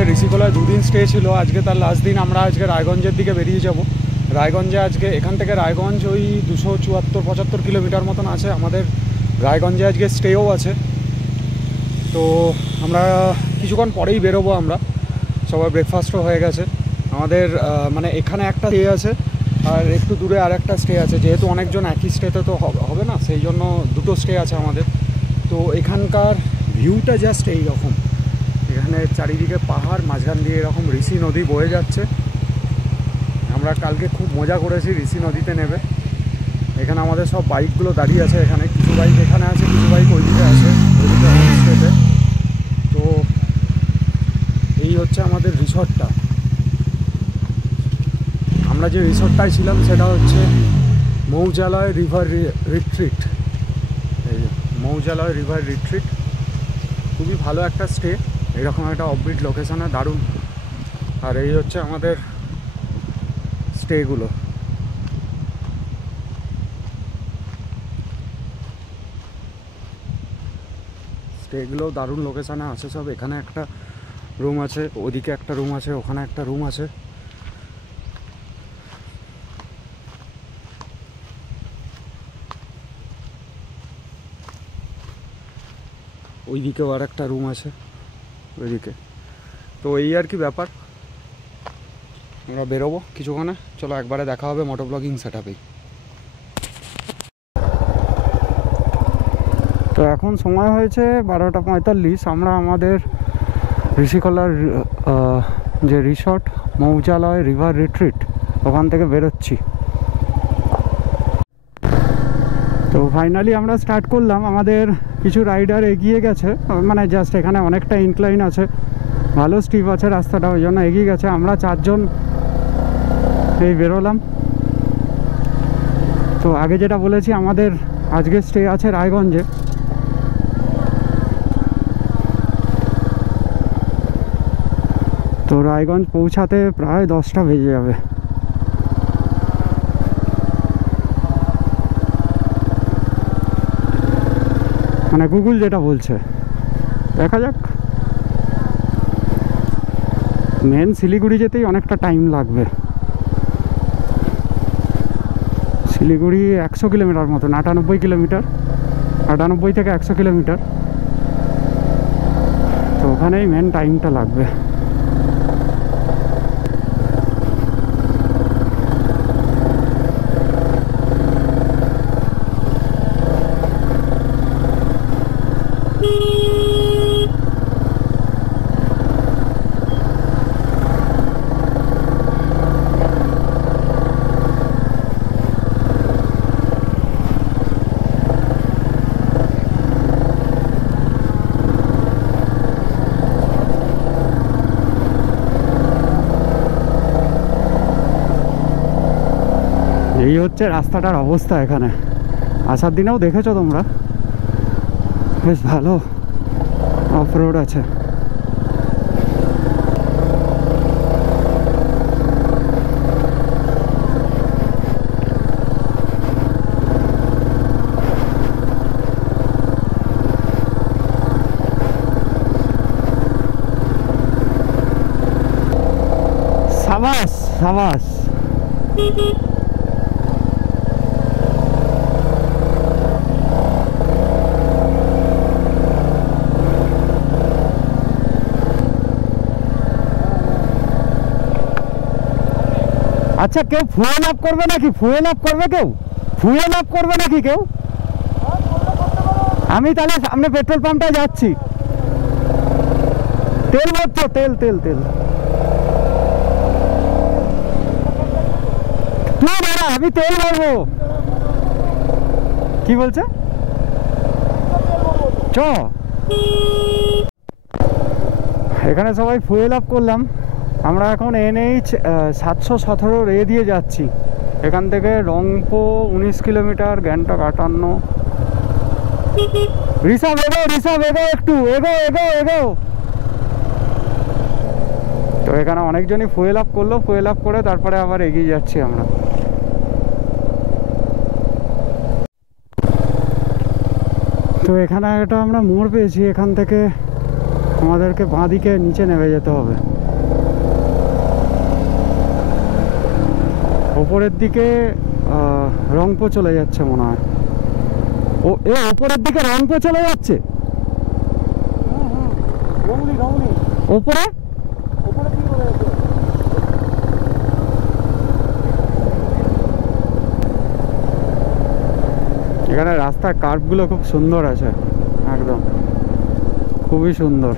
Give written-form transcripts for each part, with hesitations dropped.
আমাদের ঋষিকোলায় দুদিন স্টে ছিল, আজকে তার লাস্ট দিন। আমরা আজকে রায়গঞ্জের দিকে বেরিয়ে যাব। রায়গঞ্জে আজকে এখান থেকে রায়গঞ্জ ওই 274-75 কিলোমিটার মতন আছে। আমাদের রায়গঞ্জে আজকে স্টেও আছে। তো আমরা কিছুক্ষণ পরেই বেরোবো। আমরা সবার ব্রেকফাস্টও হয়ে গেছে আমাদের। মানে এখানে একটা স্টে আছে আর একটু দূরে আর একটা স্টে আছে। যেহেতু অনেকজন একই স্টেতে তো হবে না, সেই জন্য দুটো স্টে আছে আমাদের। তো এখানকার ভিউটা জাস্ট এইরকম, এখানে চারিদিকে পাহাড়, মাঝখান দিয়ে এরকম ঋষি নদী বয়ে যাচ্ছে। আমরা কালকে খুব মজা করেছি ঋষি নদীতে নেবে। এখানে আমাদের সব বাইকগুলো দাঁড়িয়ে আছে। এখানে কিছু বাইক এখানে আছে, কিছু বাইক ওইদিকে আছে, ওইদিকে হোমস্টেতে। তো এই হচ্ছে আমাদের রিসর্টটা। আমরা যে রিসর্টটায় ছিলাম সেটা হচ্ছে মৌজালয় রিভার রিট্রিট। এই মৌজালয় রিভার রিট্রিট খুবই ভালো একটা স্টে, এরকম একটা অফবিট লোকেশনে, দারুণ। আর এই হচ্ছে আমাদের স্টেগুলো। স্টেগুলো দারুণ লোকেশনে আছে সব। এখানে একটা রুম আছে, ওদিকে একটা রুম আছে, ওখানে একটা রুম আছে। ওইদিকেও আর একটা রুম আছে ওইদিকে। তো এই আর কি ব্যাপার। আমরা বেরোবো কিছুক্ষণে, চলো একবারে দেখা হবে মোটো ব্লগিং সেটআপেই। তো এখন সময় হয়েছে 12:45। আমরা আমাদের ঋষিকলার যে রিসর্ট মৌজালয় রিভার রিট্রিট ওখান থেকে বেরোচ্ছি। তো ফাইনালি আমরা স্টার্ট করলাম। আমাদের কিছু রাইডার এগিয়ে গেছে, মানে জাস্ট এখানে অনেকটা ইনক্লাইন আছে, ভালো স্টিপ আছে রাস্তাটা, ওই জন্য এগিয়ে গেছে। আমরা 4 জন এই বেরোলাম। তো আগে যেটা বলেছি, আমাদের আজকে স্টে আছে রায়গঞ্জে। তো রায়গঞ্জ পৌঁছাতে প্রায় 10টা বেজে যাবে। মানে গুগল যেটা বলছে, দেখা যাক। মেন শিলিগুড়ি যেতেই অনেকটা টাইম লাগবে। শিলিগুড়ি 100 কিলোমিটার মতন, 98 কিলোমিটার, 98 থেকে 100 কিলোমিটার। তো ওখানেই মেন টাইমটা লাগবে। এই হচ্ছে রাস্তাটার অবস্থা। এখানে আসার দিনেও দেখেছো তোমরা, বেশ ভালো অফ রোড আছে। সাবাস সাবাস। আচ্ছা, কেউ ফুয়েল আপ করবে নাকি? ফুয়েল আপ করবে কেউ? ফুয়েল আপ করবে নাকি কেউ? আমি তাহলে সামনে পেট্রোল পাম্পটায় যাচ্ছি। তেল ভরছো? তেল তেল তেল না না, আমি তেল ভরবো। কি বলছে? চ এখানে সবাই ফুয়েল আপ করলাম। আমরা এখন NH 717 রে দিয়ে যাচ্ছি। এখান থেকে রংপো 19 কিলোমিটার, গ্যাংটক 58। ঋষভ এগো, ঋষভ এগো, একটু এগো এগো এগো। তো এখানে অনেকজনই ফুয়েল আপ করলো, ফুয়েল আপ করে তারপরে আবার এগিয়ে যাচ্ছি আমরা। তো এখানে একটা আমরা মোড় পেয়েছি, এখান থেকে আমাদেরকে বাঁ দিকে নিচে নেমে যেতে হবে। ওপরের দিকে রংপো চলে যাচ্ছে মনে হয়। ও এ ওপরের দিকে রংপো চলে যাচ্ছে। ওপরে এখানে রাস্তার কার্ভগুলো খুব সুন্দর আছে, একদম খুবই সুন্দর।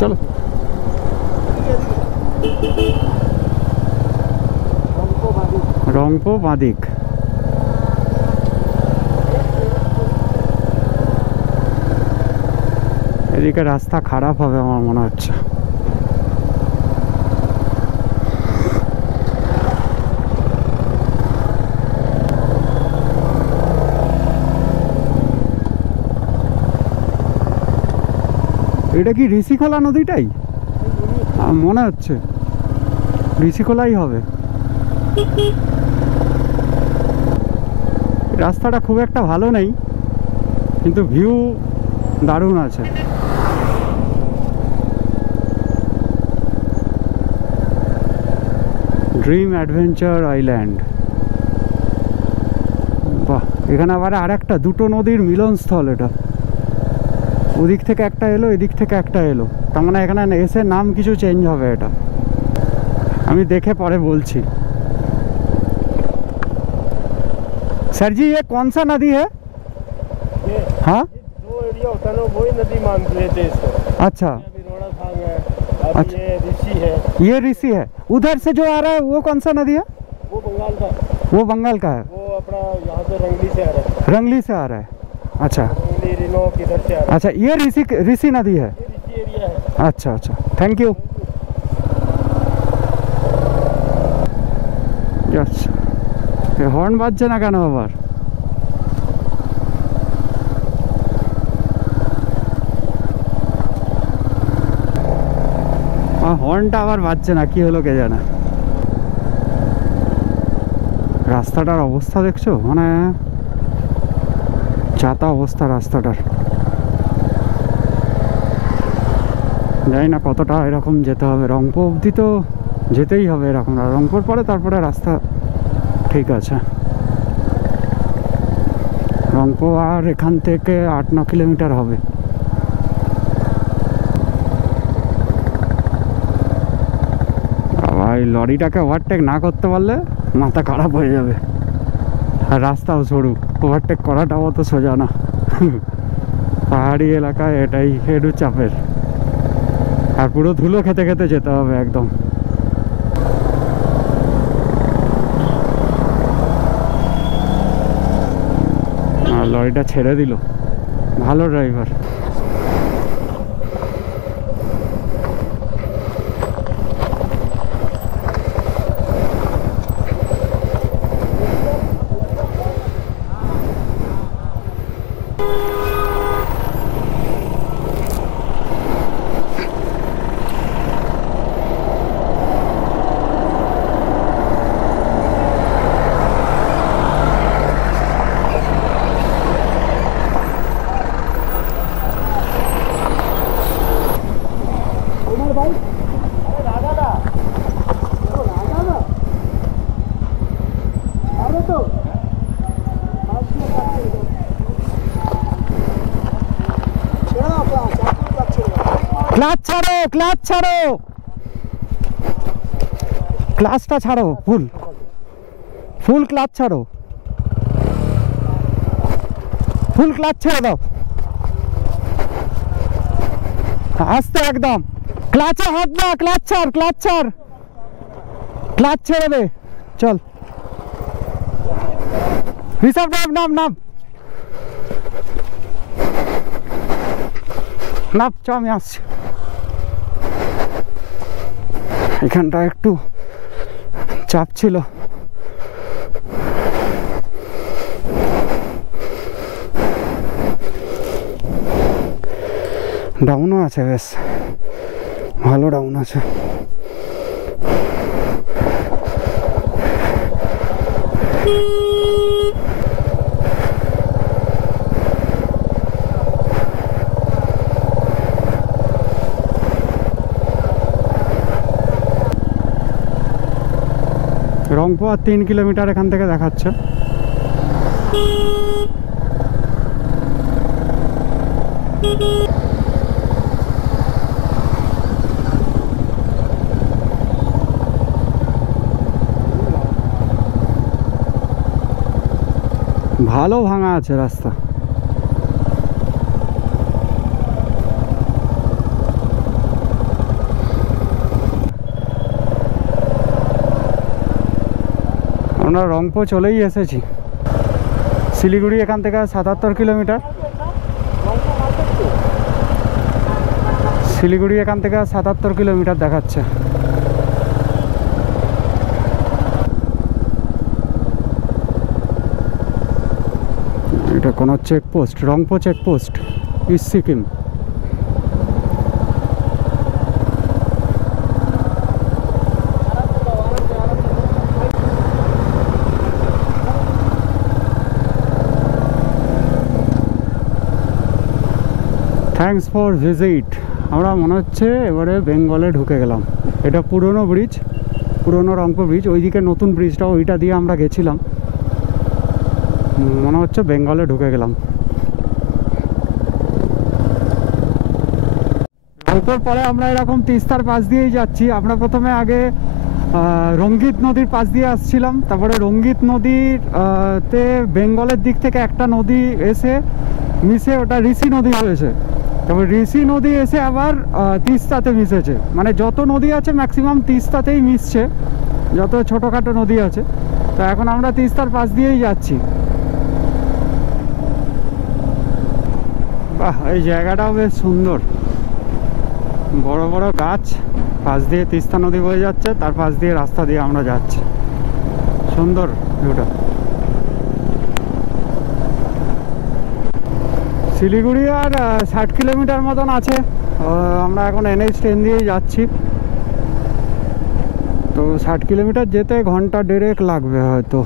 চলো রংপো বাদিক। এদিকে রাস্তা খারাপ হবে আমার মনে হচ্ছে। এটা কি ঋষিখোলা নদীটাই মনে হচ্ছে, ঋষিখোলাই হবে। রাস্তাটা খুব একটা ভালো নেই, কিন্তু ভিউ দারুণ আছে। Dream adventure island. বাহ, এখানে আবার আরেকটা দুটো নদীর মিলনস্থল। এটা ওদিক থেকে একটা এলো, এদিক থেকে একটা এলো, তার মানে এখানে এসে নাম কিছু চেঞ্জ হবে। এটা আমি দেখে পরে বলছি। सर जी ये कौन सा नदी है? हाँ जो एरिया होता है ना वही नदी मान लेते हैं इसको। अच्छा, अभी रोड़ा भांग है, अभी अच्छा। ये ऋषि है, ये ऋषि है। उधर से जो आ रहा है वो कौन सा नदी है? वो बंगाल का, वो बंगाल का है, वो अपना यहाँ से रंगली से आ रहा है, रंगली से आ रहा है। अच्छा रंगली रिनो किधर से आ रहा है। अच्छा, ये ऋषि नदी है। ये ऋषि एरिया है। अच्छा अच्छा, थैंक यू। আচ্ছা, হর্ন বাজছে না কেন আবার? হর্নটা আবার বাজছে না, কি হলো কে জানে। রাস্তাটার অবস্থা দেখছো, মানে যাতা অবস্থা রাস্তাটার। জানি না কতটা এরকম যেতে হবে। রংপো অবধি তো যেতেই হবে এরকম, রংপুর পরে তারপরে রাস্তা ঠিক আছে। রংপো আর এখান থেকে 8-9 কিলোমিটার হবে। আবার এই লরিটাকে ওভারটেক না করতে পারলে মাথা খারাপ হয়ে যাবে। আর রাস্তাও সরু, ওভারটেক করাটাও তো সোজা না। পাহাড়ি এলাকায় এটাই একটু চাপের। আর পুরো ধুলো খেতে খেতে যেতে হবে একদম। আর লরিটা ছেড়ে দিল, ভালো ড্রাইভার। ক্লাচ ছাড়ো, ক্লাচ ছাড়ো, ক্লাচটা ছাড়ো, ফুল ফুল ক্লাচ ছাড়ো, ফুল ক্লাচ ছেড়ে দাও, আস্তে একদম। ক্লাচে হাত না, ক্লাচ ছাড়, ক্লাচ ছাড়, ক্লাচ ছেড়ে দে, চল। ঋষভ নাম নাম নাম নাম, চ আমি আসছি। এখানটা একটু চাপ ছিল। ডাউনও আছে, বেশ ভালো ডাউন আছে। রংপুর আর 3 কিলোমিটার এখান থেকে দেখাচ্ছে। ভালো ভাঙা আছে রাস্তা। আমরা রংপুর চলেই এসেছি। শিলিগুড়ি এখান থেকে 77 কিলোমিটার। শিলিগুড়ি এখান থেকে 77 কিলোমিটার দেখাচ্ছে। এটা কোনো checkpost, Rangpur checkpost, east Sikkim. Thanks for visit. আমরা মনে হচ্ছে এবারে বেঙ্গলে ঢুকে গেলাম। এটা পুরনো ব্রিজ, পুরনো রংপুর ব্রিজ। ওইদিকে নতুন ব্রিজটা, ওইটা দিয়ে আমরা গেছিলাম। মনে হচ্ছে বেঙ্গলে ঢুকে গেলাম। রংপুর পরে আমরা এরকম তিস্তার পাশ দিয়েই যাচ্ছি। আমরা প্রথমে আগে রঙ্গিত নদীর পাশ দিয়ে আসছিলাম, তারপরে রঙ্গিত নদীর তে বেঙ্গলের দিক থেকে একটা নদী এসে মিশে, ওটা ঋষি নদী হয়েছে। তারপর ঋষি নদী এসে আবার তিস্তাতে মিশেছে। মানে যত নদী আছে ম্যাক্সিমাম তিস্তাতেই মিশছে, যত ছোটোখাটো নদী আছে। তো এখন আমরা তিস্তার পাশ দিয়েই যাচ্ছি। বাহ, এই জায়গাটাও বেশ সুন্দর। বড় বড় গাছ, পাশ দিয়ে তিস্তা নদী বয়ে যাচ্ছে, তার পাশ দিয়ে রাস্তা দিয়ে আমরা যাচ্ছি। সুন্দর ভিউটা। শিলিগুড়ি আর 60 কিলোমিটার মতন আছে। আমরা এখন NH10 দিয়েই যাচ্ছি। তো 60 কিলোমিটার যেতে ঘন্টা 1.5 লাগবে হয়তো,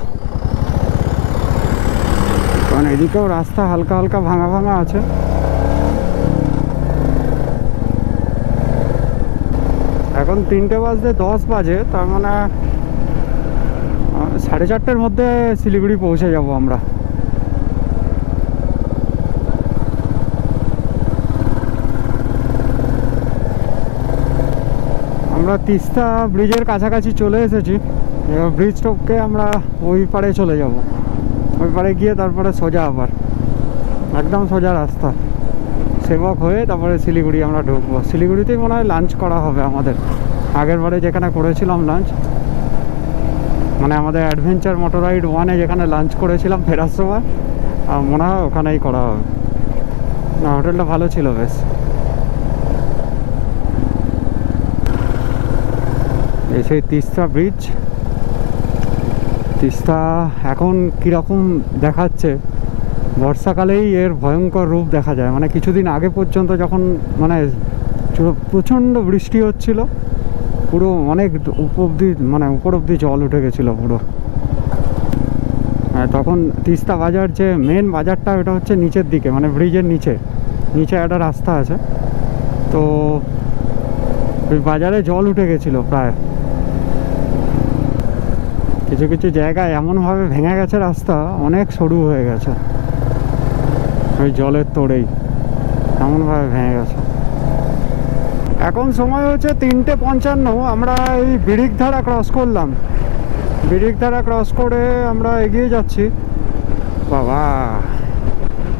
কারণ এদিকেও রাস্তা হালকা হালকা ভাঙা ভাঙা আছে। এখন 3:10 বাজে, তার মানে 4:30-র মধ্যে শিলিগুড়ি পৌঁছে যাব আমরা। আমরা তিস্তা ব্রিজের কাছাকাছি চলে এসেছি। এবার ব্রিজ টপকে আমরা ওই পারে চলে যাব। ওই পারে গিয়ে তারপরে সোজা আবার একদম সোজা রাস্তা সেবক হয়ে তারপরে শিলিগুড়ি আমরা ঢুকবো। শিলিগুড়িতেই মনে হয় লাঞ্চ করা হবে আমাদের। আগের বারে যেখানে করেছিলাম লাঞ্চ, মানে আমাদের অ্যাডভেঞ্চার মোটর রাইড 1-এ যেখানে লাঞ্চ করেছিলাম ফেরার সময়, মনে হয় ওখানেই করা হবে। না, হোটেলটা ভালো ছিল বেশ। এই সেই তিস্তা ব্রিজ। তিস্তা এখন কীরকম দেখাচ্ছে, বর্ষাকালেই এর ভয়ঙ্কর রূপ দেখা যায়। মানে কিছুদিন আগে পর্যন্ত যখন মানে প্রচণ্ড বৃষ্টি হচ্ছিল, পুরো অনেক উপর অব্দি জল উঠে গেছিলো পুরো। তখন তিস্তা বাজার, যে মেন বাজারটা, ওটা হচ্ছে নিচের দিকে, মানে ব্রিজের নিচে একটা রাস্তা আছে। তো ওই বাজারে জল উঠে গেছিলো প্রায়। কিছু কিছু জায়গায় এমনভাবে ভেঙে গেছে রাস্তা, অনেক সরু হয়ে গেছে ওই জলের তোড়েই, এমনভাবে ভেঙে গেছে। এখন সময় হচ্ছে 3:55। আমরা এই বিড়িকধারা ক্রস করলাম। বিড়িকধারা ক্রস করে আমরা এগিয়ে যাচ্ছি। বাবা,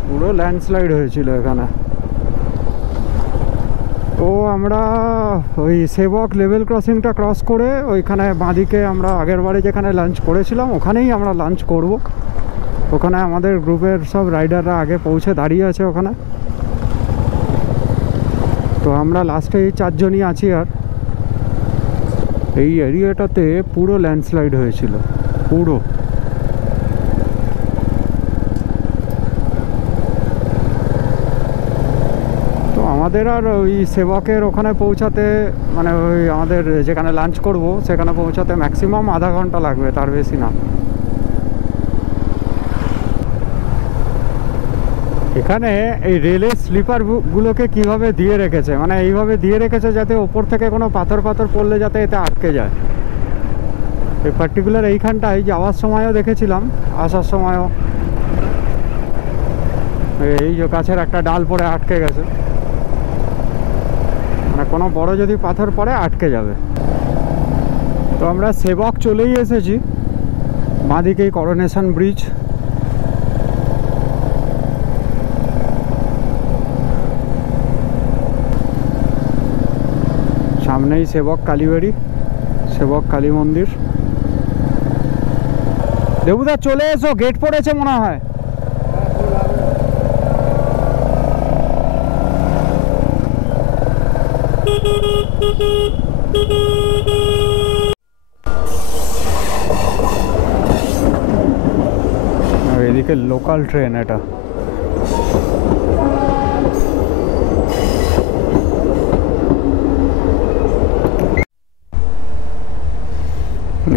পুরো ল্যান্ডস্লাইড হয়েছিল এখানে। তো আমরা ওই সেবক লেভেল ক্রসিংটা ক্রস করে ওইখানে বাঁদিকে আমরা আগের বারে যেখানে লাঞ্চ করেছিলাম ওখানেই আমরা লাঞ্চ করব। ওখানে আমাদের গ্রুপের সব রাইডাররা আগে পৌঁছে দাঁড়িয়ে আছে ওখানে। তো আমরা লাস্টে এই 4 জনই আছি। আর এই এরিয়াটাতে পুরো ল্যান্ডস্লাইড হয়েছিল, পুরো। তো আমাদের আর ওই সেবকের ওখানে পৌঁছাতে, মানে ওই আমাদের যেখানে লাঞ্চ করব সেখানে পৌঁছাতে ম্যাক্সিমাম আধা ঘন্টা লাগবে, তার বেশি না। এখানে এই রেলের স্লিপারগুলোকে কিভাবে দিয়ে রেখেছে, মানে এইভাবে দিয়ে রেখেছে যাতে ওপর থেকে কোনো পাথর পড়লে যাতে এতে আটকে যায়। এই পার্টিকুলার এইখানটায় যাওয়ার সময়ও দেখেছিলাম, আসার সময়ও এই যে গাছের একটা ডাল পড়ে আটকে গেছে, মানে কোনো বড় যদি পাথর পড়ে আটকে যাবে। তো আমরা সেবক চলেই এসেছি, বাঁদিকেই করোনেশন ব্রিজ। সামনেই সেবক কালীবাড়ি, সেবক কালী মন্দির। দেবুদা চলে এসো, গেট পড়েছে মনে হয়। এদিকে লোকাল ট্রেন এটা।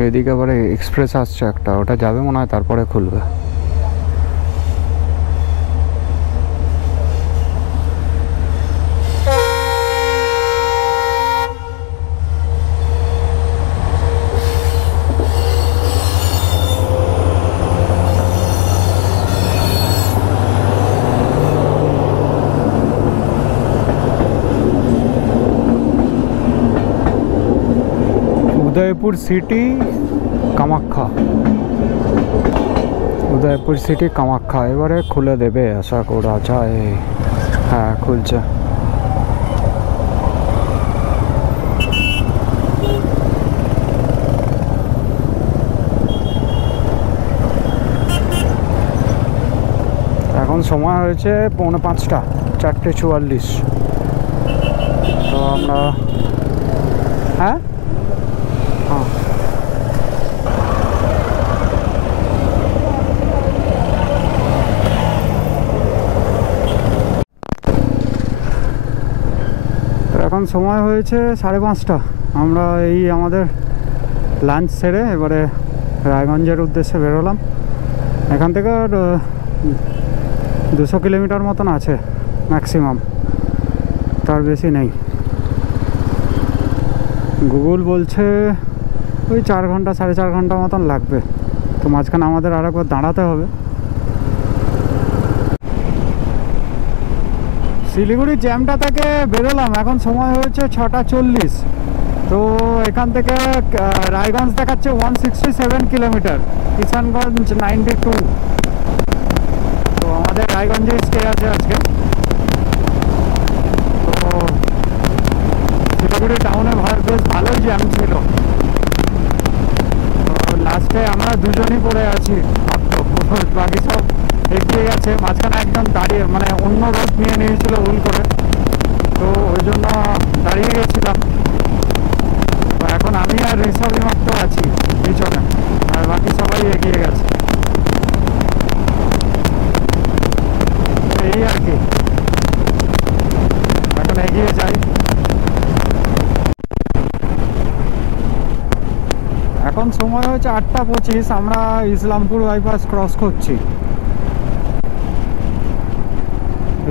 এদিকে আবার এক্সপ্রেস আসছে একটা, ওটা যাবে মনে হয়, তারপরে খুলবে। উদয়পুর সিটি কামাখ্যা, উদয়পুর সিটি কামাখ্যা এবারে খুলে দেবে আশা করা যায়। হ্যাঁ, খুলছে। এখন সময় হয়েছে 4:45, 4:44। তো আমরা হ্যাঁ হ্যাঁ এখন সময় হয়েছে 5:30। আমরা এই আমাদের লাঞ্চ সেরে এবারে রায়গঞ্জের উদ্দেশ্যে বেরোলাম। এখান থেকে 200 কিলোমিটার মতন আছে ম্যাক্সিমাম, তার বেশি নেই। গুগল বলছে ওই 4 ঘন্টা 4.5 ঘন্টা মতন লাগবে। তো মাঝখানে আমাদের আর একবার দাঁড়াতে হবে। শিলিগুড়ি জ্যামটা থেকে বেরোলাম, এখন সময় হয়েছে 6:40। তো এখান থেকে রায়গঞ্জ দেখাচ্ছে 167 কিলোমিটার, কিষানগঞ্জ 92। তো আমাদের রায়গঞ্জে স্টে আছে আজকে। তো শিলিগুড়ি টাউনে বেশ ভালোই জ্যাম ছিল। তো লাস্টে আমরা দুজনই পড়ে আছি, বাকি সব এগিয়ে গেছে। মাঝখানে একজন দাঁড়িয়ে, মানে অন্য রোড নিয়ে নিয়েছিল ভুল করে, তো ওই জন্য দাঁড়িয়ে গেছিলাম। তো এখন আমি আর ঋষভই মাত্র আছি পিছনে, আর বাকি সবাই এগিয়ে গেছে। এই আর কি, এখন এগিয়ে যাই। এখন সময় হচ্ছে 8:25। আমরা ইসলামপুর বাইপাস ক্রস করছি।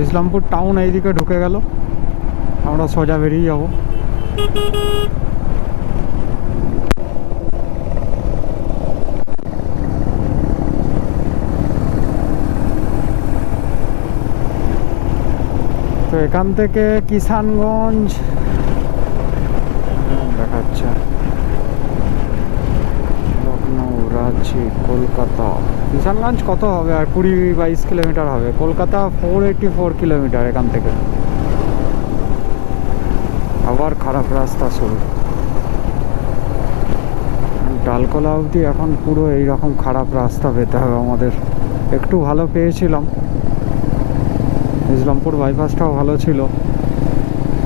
ইসলামপুর টাউন এইদিকে ঢুকে গেল, আমরা সোজা বেরিয়ে যাব। তো এখান থেকে কিষানগঞ্জ দেখাচ্ছে, লখনৌ, রাঁচি, কলকাতা। কিষানগঞ্জ কত হবে আর 20-22 কিলোমিটার হবে। কলকাতা 484 কিলোমিটার এখান থেকে। আবার খারাপ রাস্তা শুরু। ডালকোলা অবধি এখন পুরো এইরকম খারাপ রাস্তা পেতে হবে আমাদের। একটু ভালো পেয়েছিলাম, ইসলামপুর বাইপাসটাও ভালো ছিল,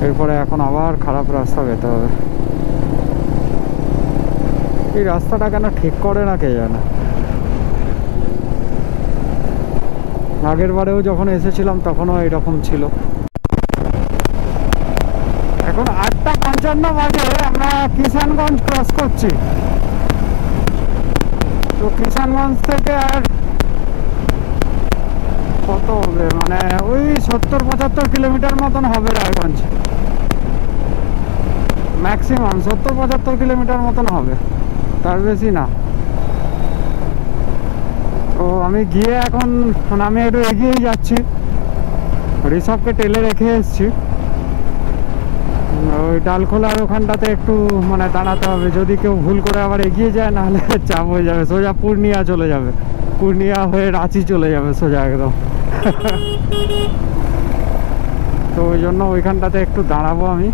এরপরে এখন আবার খারাপ রাস্তা পেতে হবে। এই রাস্তাটা কেন ঠিক করে না কে জানে। আগের বারেও যখন এসেছিলাম তখনও এরকম ছিল। এখন 8:55 বাজে, আমরা কিষানগঞ্জ ক্রস করছি। তো কিষানগঞ্জ থেকে আর কত হবে, মানে ওই 70-75 কিলোমিটার মতন হবে রায়গঞ্জ, ম্যাক্সিমাম 70-75 কিলোমিটার মতন হবে, তার বেশি না। তো আমি গিয়ে এখন, মানে আমি একটু এগিয়েই যাচ্ছি, ঋষভকে টেলে রেখে এসেছি। ওই ডালখোলার ওখানটাতে একটু মানে দাঁড়াতে হবে, যদি কেউ ভুল করে আবার এগিয়ে যায় নাহলে চাপ হয়ে যাবে, সোজা পূর্ণিয়া চলে যাবে, পূর্ণিয়া হয়ে রাঁচি চলে যাবে সোজা একদম। তো ওই জন্য ওইখানটাতে একটু দাঁড়াবো আমি,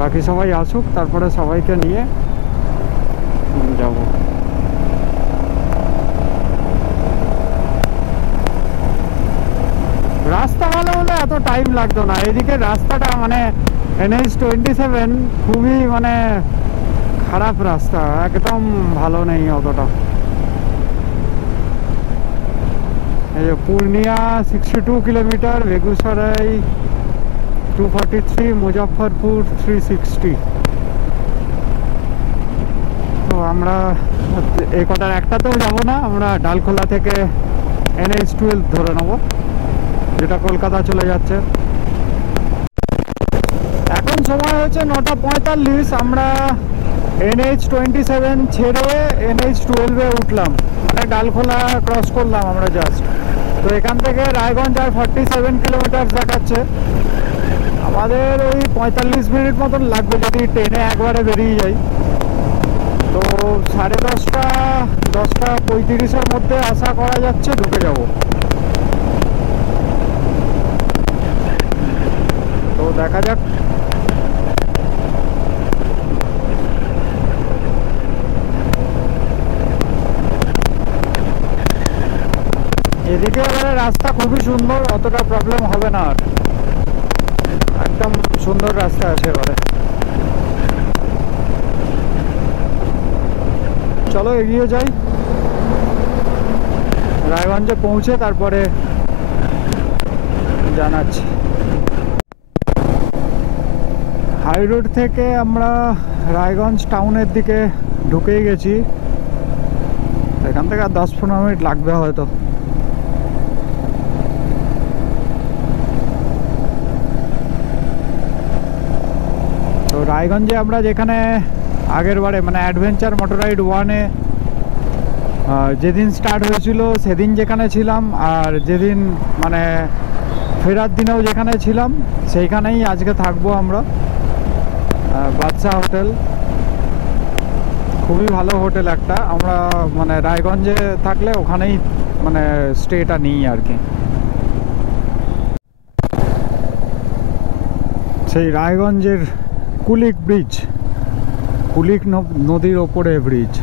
বাকি সবাই আসুক, তারপরে সবাইকে নিয়ে যাব। রাস্তা ভালো হলে এত টাইম লাগতো না। এদিকে রাস্তাটা মানে NH-27 খুবই মানে খারাপ রাস্তা, একদম ভালো নেই অতটা। এই যে পূর্ণিয়া 62 কিলোমিটার, বেগুসরাই 243, মুজফ্ফরপুর 360। তো আমরা এই কটার একটাতেও যাবো না, আমরা ডালখোলা থেকে NH-12 ধরে নেবো, যেটা কলকাতা চলে যাচ্ছে। এখন সময় হচ্ছে 9:45, আমরা NH-27 ছেড়ে NH-12 উঠলাম, মানে ডালখোলা ক্রস করলাম আমরা জাস্ট। তো এখান থেকে রায়গঞ্জ আর 47 কিলোমিটার দেখাচ্ছে। আমাদের ওই 45 মিনিট মতন লাগবে যদি ট্রেনে একবারে বেরিয়ে যাই। তো 10:30, 10:35-এর মধ্যে আশা করা যাচ্ছে ঢুকে যাব। তো দেখা যাক। এদিকে এবারে রাস্তা খুবই সুন্দর, অতটা প্রবলেম হবে না, আর একদম সুন্দর রাস্তা আছে এবারে। চলো এগিয়ে যাই, রায়গঞ্জে পৌঁছে তারপরে জানাচ্ছি। হাই রোড থেকে আমরা রায়গঞ্জ টাউনের দিকে ঢুকেই গেছি, এখান থেকে আর 10-15 মিনিট লাগবে হয়তো। তো রায়গঞ্জে আমরা যেখানে আগের বারে মানে অ্যাডভেঞ্চার মোটররাইড 1-এ যেদিন স্টার্ট হয়েছিল সেদিন যেখানে ছিলাম, আর যেদিন মানে ফেরার দিনেও যেখানে ছিলাম সেইখানেই আজকে থাকবো আমরা। বাদশা হোটেল খুবই ভালো হোটেল একটা, আমরা মানে রায়গঞ্জে থাকলে ওখানেই মানে স্টেটা নিই আর কি। সেই রায়গঞ্জের কুলিক ব্রিজ, কুলিক নদীর ওপরে ব্রিজ।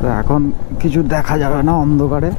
তো এখন কিছু দেখা যাবে না অন্ধকারে।